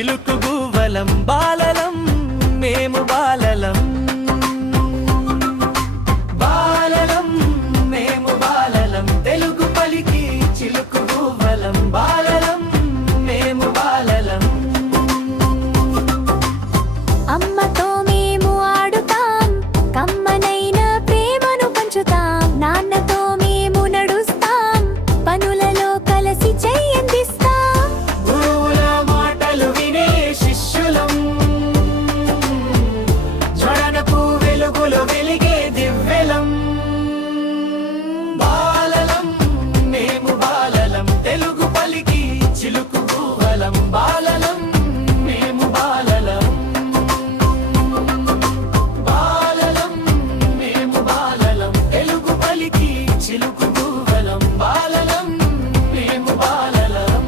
చిలుకు గువ్వలం బాలలం మేము బాలలం బాలలం మేము బాలలం తెలుగు పలికి చిలుకు గువ్వలం బాలలం మేము బాలలం అమ్మతో మేము ఆడుతాం కమ్మనైన ప్రేమను పంచుతాం నాన్నతో మేము నడుస్తాం పనులలో కలిసి చెయ్యందిస్తాం గురువుల మాటలు వినే శిష్యులం జ్వలనపు వెలుగులో వెలిగే దివ్వెలం బాలలం మేము బాలలం తెలుగు పలికి చిలుకు గువ్వలం బాలలం మేము బాలలం బాలలం మేము బాలలం తెలుగు పలికి చిలుకు గువ్వలం బాలలం మేము బాలలం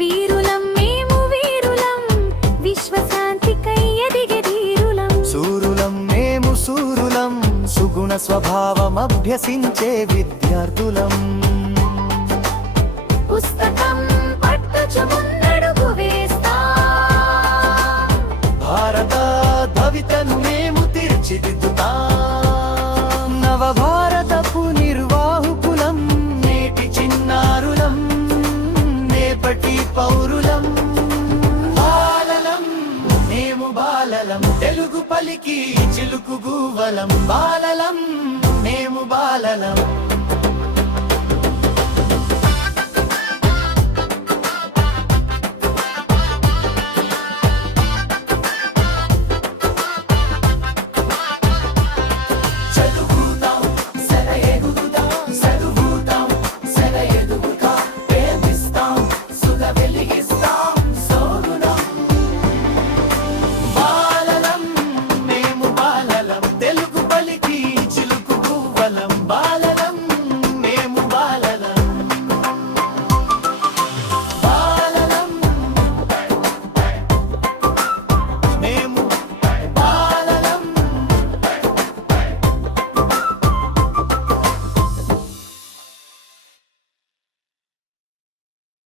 వీరులం మేము వీరులం విశ్వశాంతికై ఎదిగే ధీరులం సూరులం మేము సూరులం సుగుణ స్వభావం అభ్యసించే విద్యార్థులం పుస్తకం పట్టుచు ముందడుగు వేస్తాం భారత భవితను మేము తీర్చిదిద్దుతాం నవభారతపు నిర్వాహకులం నేటి చిన్నారులం నేపటి పౌరులం బాలలం మేము బాలలం తెలుగు పలికి చిలుకు గువ్వలం బాలలం మేము బాలలం